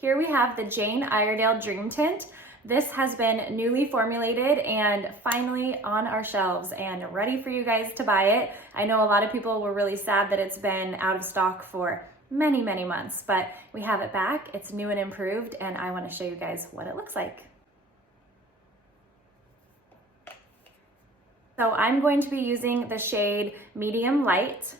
Here we have the Jane Iredale Dream Tint. This has been newly formulated and finally on our shelves and ready for you guys to buy it. I know a lot of people were really sad that it's been out of stock for many, many months, but we have it back. It's new and improved, and I want to show you guys what it looks like. So I'm going to be using the shade Medium Light.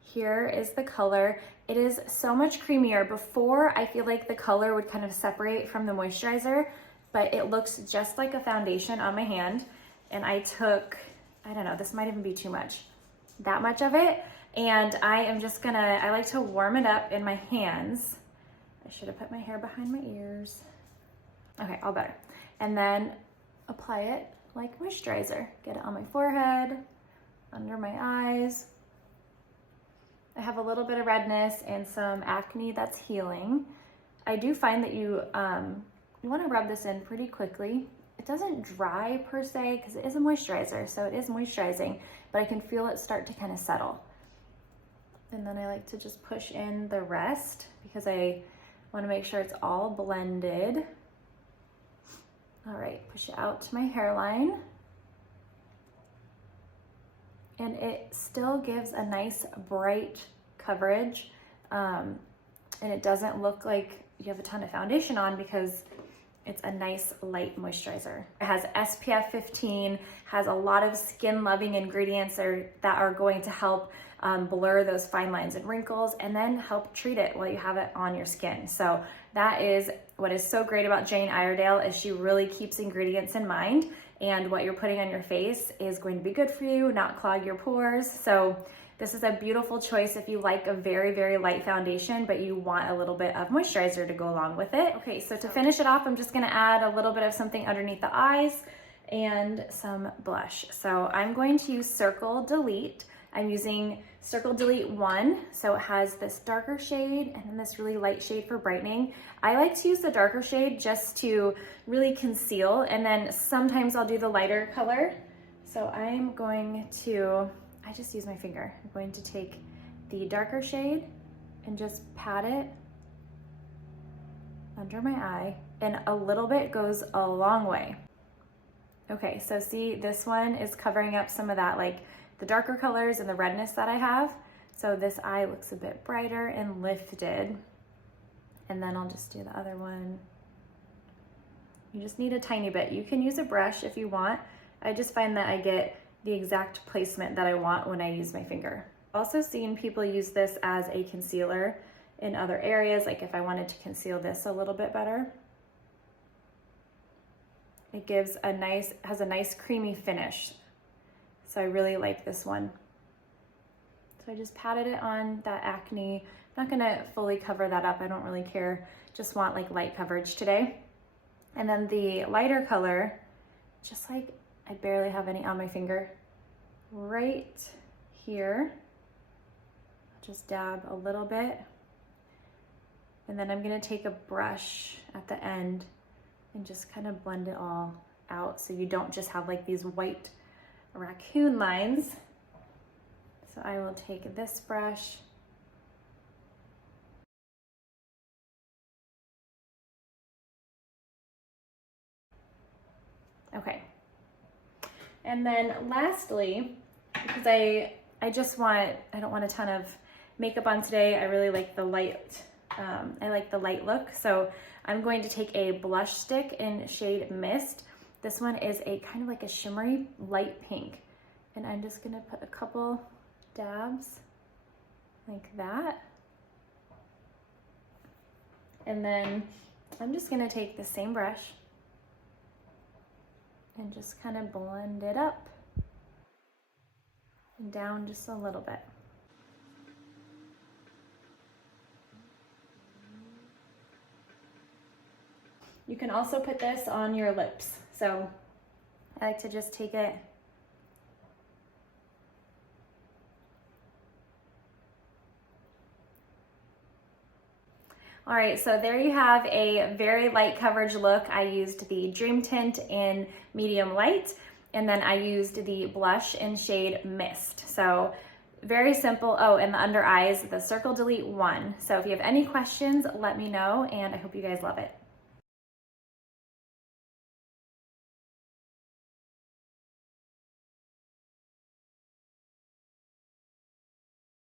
Here is the color. It is so much creamier. Before, I feel like the color would kind of separate from the moisturizer, but it looks just like a foundation on my hand. And I took, I don't know, this might even be too much, that much of it. And I am just gonna, I like to warm it up in my hands. I should have put my hair behind my ears. Okay, all better. And then apply it like moisturizer. Get it on my forehead, under my eyes. I have a little bit of redness and some acne that's healing. I do find that you want to rub this in pretty quickly. It doesn't dry per se because it is a moisturizer, so it is moisturizing, but I can feel it start to kind of settle. And then I like to just push in the rest because I want to make sure it's all blended. All right, push it out to my hairline. And it still gives a nice bright coverage. And it doesn't look like you have a ton of foundation on because it's a nice light moisturizer. It has SPF 15, has a lot of skin loving ingredients that are going to help blur those fine lines and wrinkles and then help treat it while you have it on your skin. So that is what is so great about Jane Iredale, is she really keeps ingredients in mind, and what you're putting on your face is going to be good for you, not clog your pores. So this is a beautiful choice if you like a very, very light foundation, but you want a little bit of moisturizer to go along with it. Okay, so to finish it off, I'm just gonna add a little bit of something underneath the eyes and some blush. So I'm going to use Circle Delete. I'm using Circle Delete 1, so it has this darker shade and then this really light shade for brightening. I like to use the darker shade just to really conceal, and then sometimes I'll do the lighter color. So I'm going to, I just use my finger. I'm going to take the darker shade and just pat it under my eye, and a little bit goes a long way. Okay, so see, this one is covering up some of that, like the darker colors and the redness that I have. So this eye looks a bit brighter and lifted. And then I'll just do the other one. You just need a tiny bit. You can use a brush if you want. I just find that I get the exact placement that I want when I use my finger. I've also seen people use this as a concealer in other areas, like if I wanted to conceal this a little bit better. It gives a nice, has a nice creamy finish. So I really like this one. So I just patted it on that acne. I'm not gonna fully cover that up. I don't really care. Just want like light coverage today. And then the lighter color, just like I barely have any on my finger, right here. Just dab a little bit. And then I'm gonna take a brush at the end and just kind of blend it all out so you don't just have like these white raccoon lines. So I will take this brush okay, and then lastly, because I don't want a ton of makeup on today, I really like the light, I like the light look, so I'm going to take a blush stick in shade Mist. This one is a kind of like a shimmery light pink. And I'm just gonna put a couple dabs like that. And then I'm just gonna take the same brush and just kind of blend it up and down just a little bit. You can also put this on your lips. So I like to just take it All right, so there you have a very light coverage look. I used the Dream Tint in medium light, and then I used the blush in shade Mist. So very simple. Oh, and the under eyes, the circle delete 1. So if you have any questions, let me know, and I hope you guys love it.